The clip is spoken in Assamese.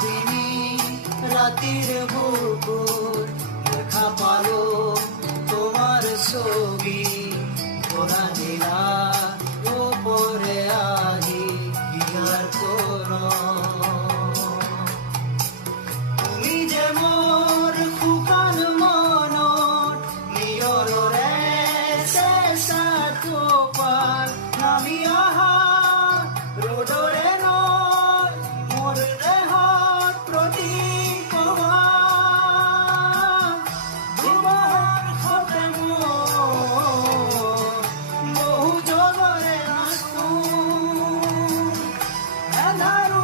ভাবিনি ৰাতেৰ বুকুৰ দেখা পালো তোমাৰ ছবি তোৰা দিলা ওপৰে আহি ইয়াৰ কোনো তুমি যে মোৰ শুকান মনত নিয়ৰৰে চেঁচা টোপাল নামি অহা ৰ'দৰে নৈ মোৰ দেহত প্ৰতিকমা ধুমুহাৰ সতে মোৰ বহু জগৰে আছো এধাৰো